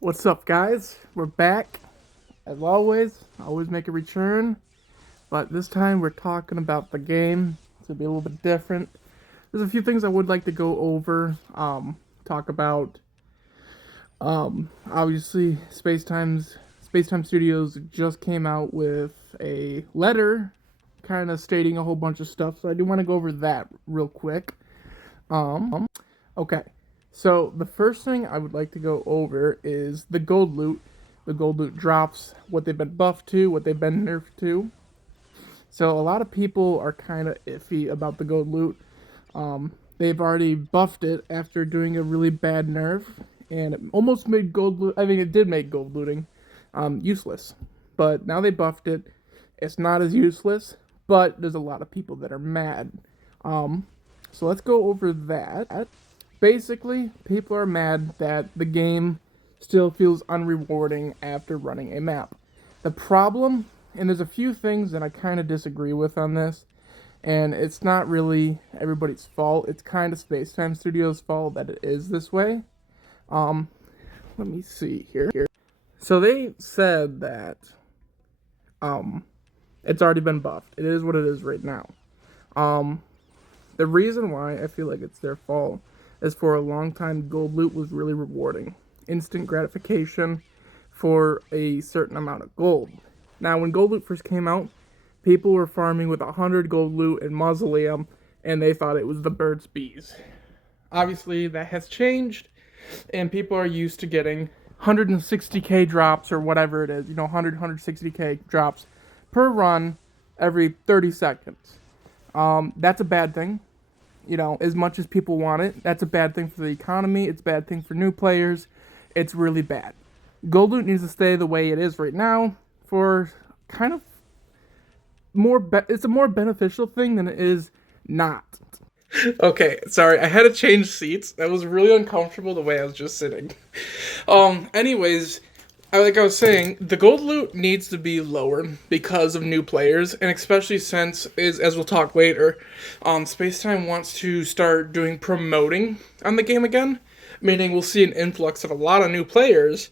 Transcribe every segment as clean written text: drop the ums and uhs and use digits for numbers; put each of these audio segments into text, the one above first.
What's up, guys? We're back. As always, always make a return, but this time we're talking about the game. It's gonna be a little bit different. There's a few things I would like to go over. Talk about. Obviously, Spacetime Studios just came out with a letter, kind of stating a whole bunch of stuff. So I do want to go over that real quick. Okay. So the first thing I would like to go over is the gold loot. The gold loot drops, what they've been buffed to, what they've been nerfed to. So a lot of people are kind of iffy about the gold loot. They've already buffed it after doing a really bad nerf, and it almost made gold loot. I mean, it did make gold looting useless, but now they buffed it. It's not as useless, but there's a lot of people that are mad. So let's go over that. Basically, people are mad that the game still feels unrewarding after running a map. The problem, and there's a few things that I kind of disagree with on this, and it's not really everybody's fault. It's kind of Spacetime Studios' fault that it is this way. Um, Let me see here. So they said that um, it's already been buffed. It is what it is right now. Um, the reason why I feel like it's their fault is for a long time gold loot was really rewarding. Instant gratification for a certain amount of gold. Now, when gold loot first came out, people were farming with 100 gold loot in Mausoleum, and they thought it was the bird's bees. Obviously, that has changed, and people are used to getting 160k drops or whatever it is, 100, 160k drops per run every 30 seconds. That's a bad thing. As much as people want it, that's a bad thing for the economy. It's a bad thing for new players. It's really bad. Gold loot needs to stay the way it is right now for kind of it's a more beneficial thing than it is not. Okay, sorry, I had to change seats. That was really uncomfortable the way I was just sitting. Anyways, like I was saying, the gold loot needs to be lower because of new players, and especially since, as we'll talk later, Spacetime wants to start doing promoting on the game again, meaning we'll see an influx of a lot of new players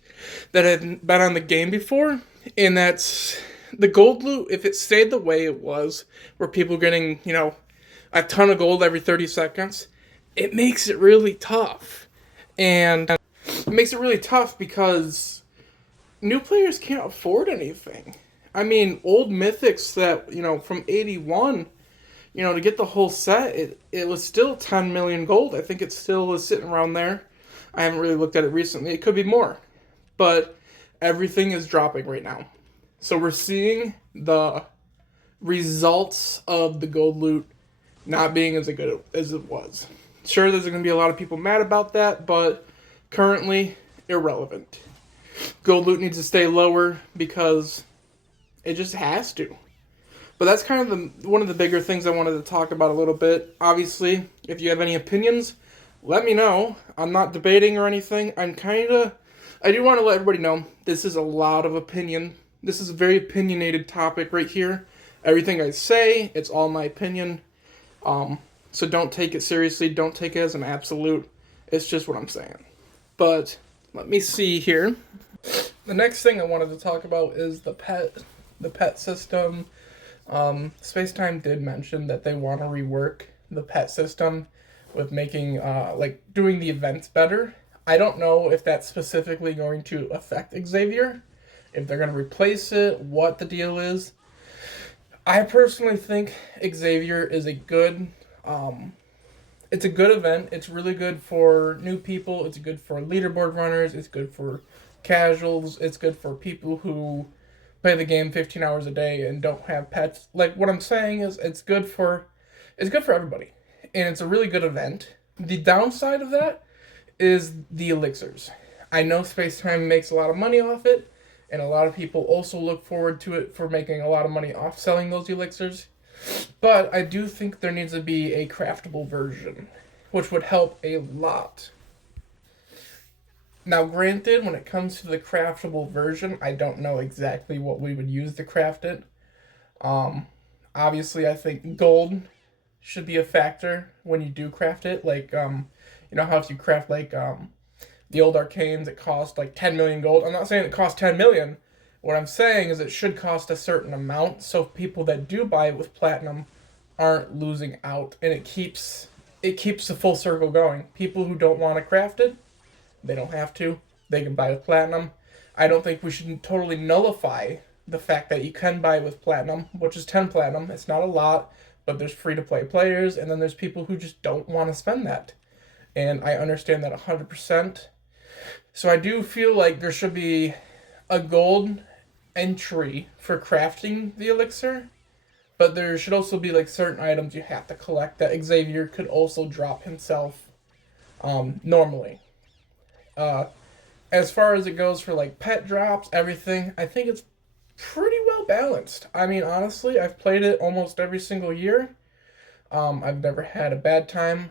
that have been on the game before, and that's the gold loot. If it stayed the way it was, where people getting, a ton of gold every 30 seconds, it makes it really tough. And it makes it really tough because new players can't afford anything. I mean, old mythics that, from 81, to get the whole set, it was still 10 million gold. I think it still is sitting around there. I haven't really looked at it recently. It could be more. But everything is dropping right now. So we're seeing the results of the gold loot not being as good as it was. Sure, there's going to be a lot of people mad about that, but currently irrelevant. Gold loot needs to stay lower because it just has to. But that's kind of one of the bigger things I wanted to talk about a little bit. Obviously, if you have any opinions, let me know. I'm not debating or anything. I do want to let everybody know this is a lot of opinion. This is a very opinionated topic right here. Everything I say, it's all my opinion. So don't take it seriously. Don't take it as an absolute. It's just what I'm saying. But let me see here. The next thing I wanted to talk about is the pet system. Spacetime did mention that they want to rework the pet system with making doing the events better. I don't know if that's specifically going to affect Xavier, if they're going to replace it, what the deal is. I personally think Xavier is a good, it's a good event. It's really good for new people. It's good for leaderboard runners. It's good for casuals. It's good for people who play the game 15 hours a day and don't have pets. Like, what I'm saying is it's good for everybody. And it's a really good event. The downside of that is the elixirs. I know Spacetime makes a lot of money off it, and a lot of people also look forward to it for making a lot of money off selling those elixirs. But I do think there needs to be a craftable version, which would help a lot. Now, granted, when it comes to the craftable version, I don't know exactly what we would use to craft it. Obviously, I think gold should be a factor when you do craft it. Like, how if you craft, The old Arcanes, it cost like 10 million gold. I'm not saying it cost 10 million. What I'm saying is it should cost a certain amount, so people that do buy it with platinum aren't losing out, and it keeps the full circle going. People who don't want to craft it, they don't have to. They can buy with platinum. I don't think we should totally nullify the fact that you can buy with platinum, which is 10 platinum. It's not a lot, but there's free to play players, and then there's people who just don't want to spend that. And I understand that 100%. So I do feel like there should be a gold entry for crafting the elixir, but there should also be like certain items you have to collect that Xavier could also drop himself normally. Uh, as far as it goes for like pet drops, everything, I think it's pretty well balanced. I mean, honestly, I've played it almost every single year. I've never had a bad time.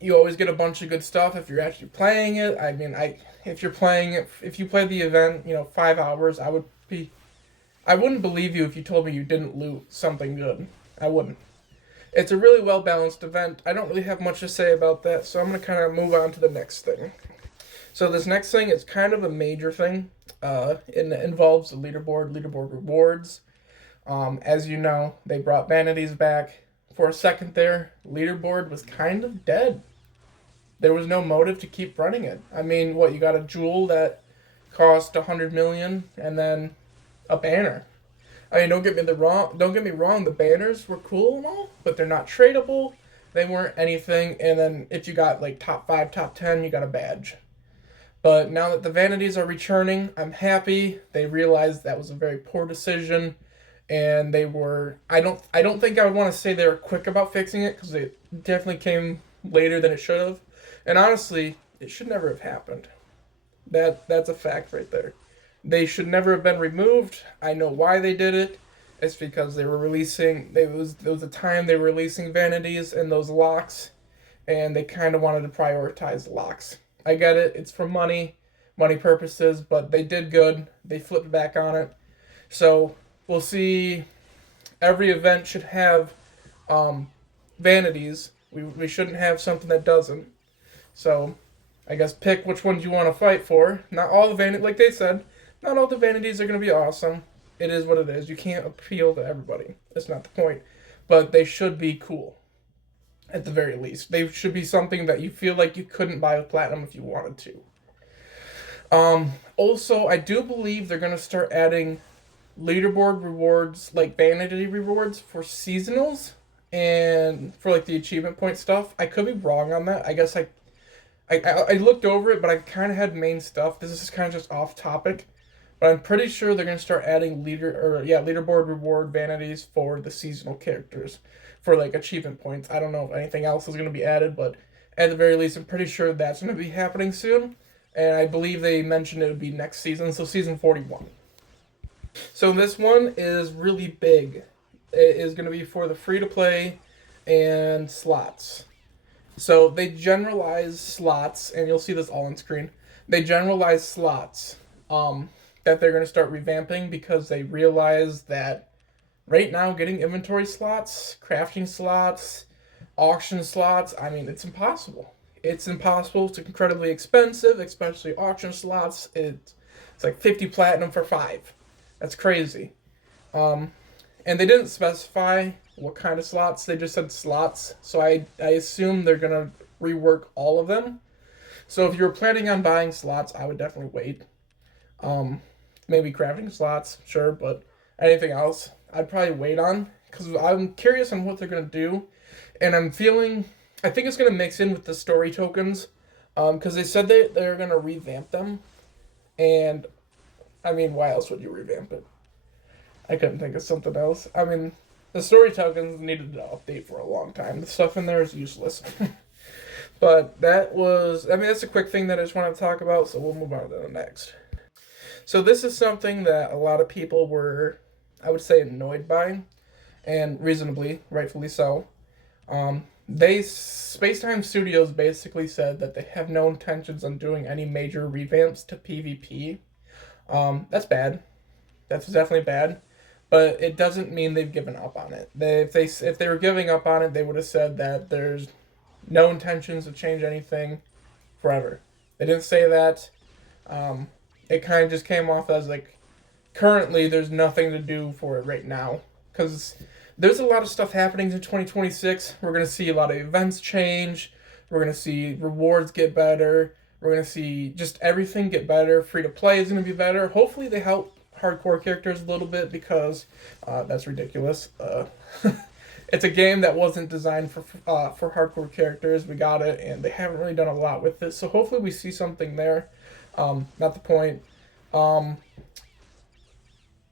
You always get a bunch of good stuff if you're actually playing it. I mean, if you're playing it, if you play the event, 5 hours, I wouldn't believe you if you told me you didn't loot something good. I wouldn't. It's a really well balanced event. I don't really have much to say about that, so I'm gonna kind of move on to the next thing. So this next thing is kind of a major thing. It involves the leaderboard rewards. As you know, they brought vanities back. For a second there, leaderboard was kind of dead. There was no motive to keep running it. I mean, what, you got a jewel that cost 100 million and then a banner. I mean, don't get me wrong, the banners were cool and all, but they're not tradable. They weren't anything, and then if you got like top 5, top 10, you got a badge. But now that the vanities are returning, I'm happy. They realized that was a very poor decision, and they were I don't think I would want to say they were quick about fixing it, because it definitely came later than it should have. And honestly, it should never have happened. That's a fact right there. They should never have been removed. I know why they did it. It's because they were releasing. There was a time they were releasing vanities and those locks, and they kind of wanted to prioritize locks. I get it. It's for money purposes, but they did good. They flipped back on it. So we'll see. Every event should have vanities. We shouldn't have something that doesn't. So I guess pick which ones you want to fight for. Not all the vanities, like they said, not all the vanities are going to be awesome. It is what it is. You can't appeal to everybody. That's not the point. But they should be cool, at the very least. They should be something that you feel like you couldn't buy with platinum if you wanted to. Also, I do believe they're going to start adding leaderboard rewards, like vanity rewards for seasonals and for like the achievement point stuff. I could be wrong on that. I guess I looked over it, but I kind of had main stuff. This is kind of just off topic, but I'm pretty sure they're gonna start adding leaderboard reward vanities for the seasonal characters for like achievement points. I don't know if anything else is gonna be added, but at the very least, I'm pretty sure that's gonna be happening soon. And I believe they mentioned it would be next season, so season 41. So this one is really big. It is gonna be for the free to play and slots. So they generalize slots, and you'll see this all on screen. They generalize slots that they're going to start revamping, because they realize that right now getting inventory slots, crafting slots, auction slots, I mean, it's impossible. It's impossible. It's incredibly expensive, especially auction slots. It's like 50 platinum for 5. That's crazy. And they didn't specify what kind of slots. They just said slots. So I assume they're going to rework all of them. So if you're planning on buying slots, I would definitely wait. Maybe crafting slots, sure, but anything else, I'd probably wait on. Because I'm curious on what they're going to do. And I think it's going to mix in with the story tokens. Because they said they're going to revamp them. And, I mean, why else would you revamp it? I couldn't think of something else. I mean, the story tokens needed to update for a long time. The stuff in there is useless. But that's a quick thing that I just wanted to talk about, so we'll move on to the next. So this is something that a lot of people were, I would say, annoyed by, and reasonably, rightfully so. Spacetime Studios basically said that they have no intentions on doing any major revamps to PvP. That's bad. That's definitely bad. But it doesn't mean they've given up on it. If they were giving up on it, they would have said that there's no intentions to change anything. forever. They didn't say that. Um, it kind of just came off as like currently there's nothing to do for it right now because there's a lot of stuff happening in 2026. We're going to see a lot of events change. We're going to see rewards get better. We're going to see just everything get better. Free to play is going to be better. Hopefully they help hardcore characters a little bit because that's ridiculous. It's a game that wasn't designed for hardcore characters. We got it, and they haven't really done a lot with it. So hopefully we see something there. Not the point. Um,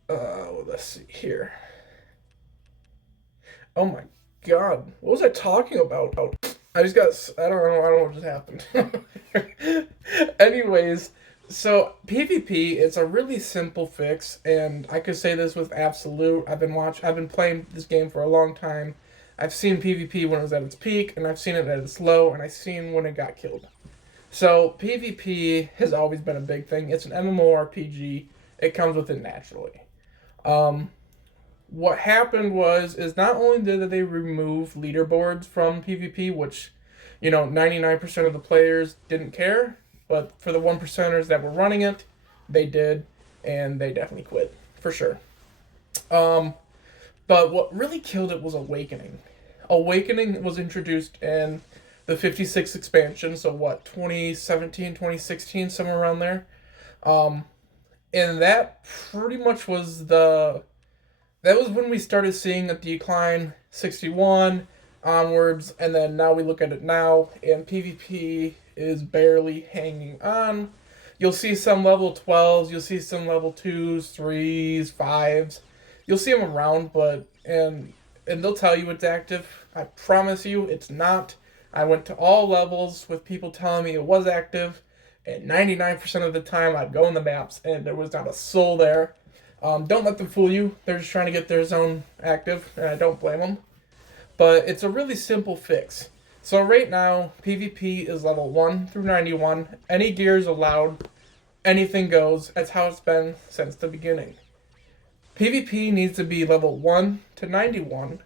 let's see here. Oh my god, what was I talking about? I just got. I don't know what just happened. Anyways, so PvP, it's a really simple fix, and I could say this with absolute. I've been playing this game for a long time. I've seen PvP when it was at its peak, and I've seen it at its low, and I've seen when it got killed. So PvP has always been a big thing. It's an MMORPG. It comes with it naturally. Um, what happened is not only did they remove leaderboards from PvP, which 99% of the players didn't care, but for the 1%ers that were running it, they did, and they definitely quit for sure. Um, but what really killed it was Awakening. Awakening was introduced in the 56 expansion, so what, 2017, 2016, somewhere around there. Um, and that pretty much was that was when we started seeing a decline 61 onwards, and then now we look at it now, and PvP is barely hanging on. You'll see some level 12s, you'll see some level 2s, 3s, 5s. You'll see them around, but and they'll tell you it's active. I promise you it's not. I went to all levels with people telling me it was active, and 99% of the time I'd go in the maps and there was not a soul there. Don't let them fool you. They're just trying to get their zone active, and I don't blame them. But it's a really simple fix. So right now, PvP is level 1 through 91. Any gear is allowed. Anything goes. That's how it's been since the beginning. PvP needs to be level 1 to 91.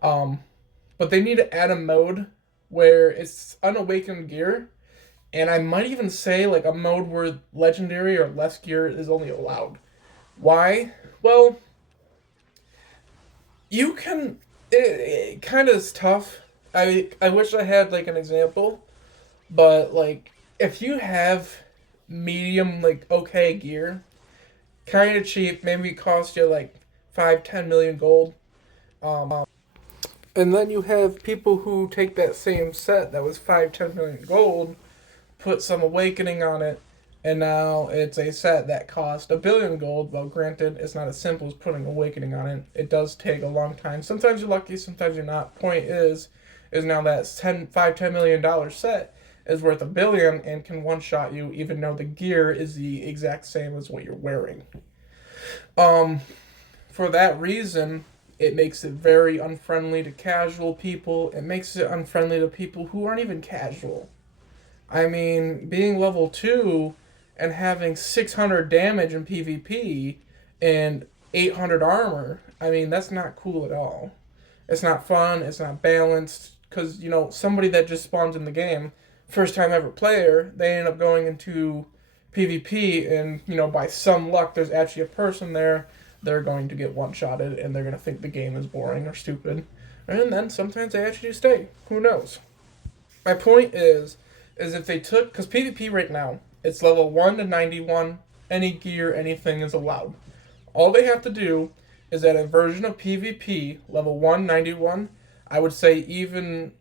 But they need to add a mode where it's unawakened gear. And I might even say like a mode where legendary or less gear is only allowed. Why? Well, you can. It kind of is tough. I wish I had like an example, but like if you have medium like okay gear, kind of cheap, maybe it costs you like 5-10 million gold. And then you have people who take that same set that was 5-10 million gold, put some awakening on it, and now it's a set that cost 1 billion gold. Well, granted, it's not as simple as putting awakening on it. It does take a long time. Sometimes you're lucky, sometimes you're not. Point is now that $5-10 million set is worth 1 billion and can one shot you, even though the gear is the exact same as what you're wearing. For that reason, it makes it very unfriendly to casual people. It makes it unfriendly to people who aren't even casual. I mean, being level 2 and having 600 damage in PvP and 800 armor, I mean, that's not cool at all. It's not fun, it's not balanced, because, somebody that just spawns in the game, first time ever player, they end up going into PvP, and, by some luck, there's actually a person there, they're going to get one-shotted, and they're going to think the game is boring or stupid. And then sometimes they actually do stay. Who knows? My point is if they took, because PvP right now, it's level 1 to 91, any gear, anything is allowed. All they have to do is add a version of PvP, level 191, I would say even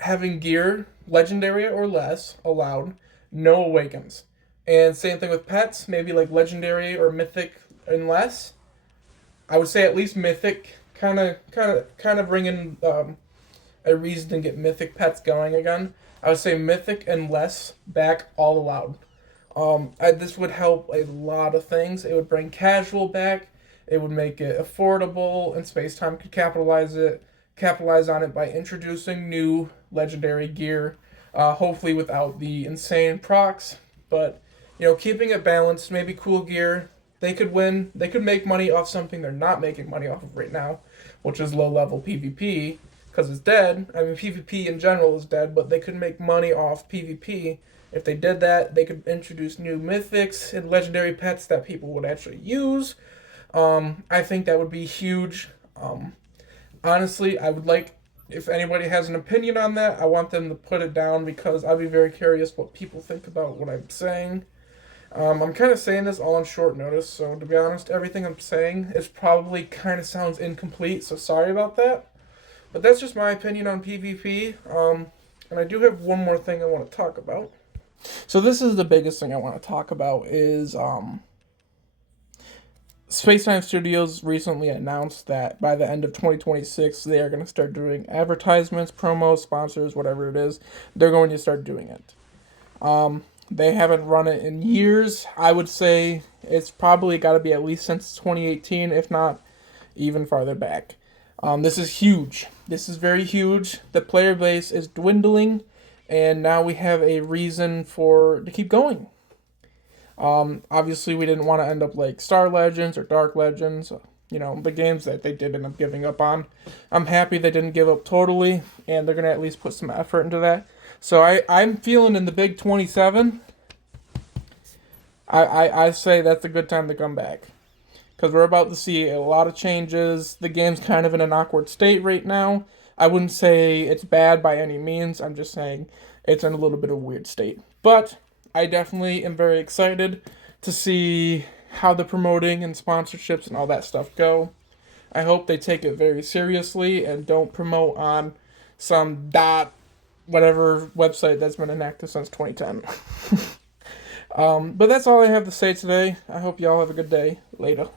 having gear, legendary or less, allowed, no awakens. And same thing with pets, maybe like legendary or mythic and less. I would say at least mythic, kind of bringing a reason to get mythic pets going again. I would say mythic and less back, all allowed. This would help a lot of things. It would bring casual back. It would make it affordable, and Space Time could capitalize on it by introducing new legendary gear. Hopefully without the insane procs, but keeping it balanced. Maybe cool gear. They could make money off something they're not making money off of right now, which is low level PvP. because it's dead. I mean, PvP in general is dead, but they could make money off PvP. If they did that, they could introduce new mythics and legendary pets that people would actually use. I think that would be huge. Honestly, I would like, if anybody has an opinion on that, I want them to put it down because I'd be very curious what people think about what I'm saying. I'm kind of saying this all on short notice, so to be honest, everything I'm saying is probably kind of sounds incomplete, so sorry about that. But that's just my opinion on PvP. And I do have one more thing I want to talk about. So this is the biggest thing I want to talk about is Spacetime Studios recently announced that by the end of 2026 they are going to start doing advertisements, promos, sponsors, whatever it is. They're going to start doing it. They haven't run it in years. I would say it's probably got to be at least since 2018, if not even farther back. This is huge. This is very huge. The player base is dwindling, and now we have a reason to keep going. Obviously, we didn't want to end up like Star Legends or Dark Legends, the games that they did end up giving up on. I'm happy they didn't give up totally, and they're going to at least put some effort into that. So I'm feeling in the Big 27, I say that's a good time to come back. Because we're about to see a lot of changes. The game's kind of in an awkward state right now. I wouldn't say it's bad by any means. I'm just saying it's in a little bit of a weird state. But I definitely am very excited to see how the promoting and sponsorships and all that stuff go. I hope they take it very seriously and don't promote on some dot whatever website that's been inactive since 2010. But that's all I have to say today. I hope y'all have a good day. Later.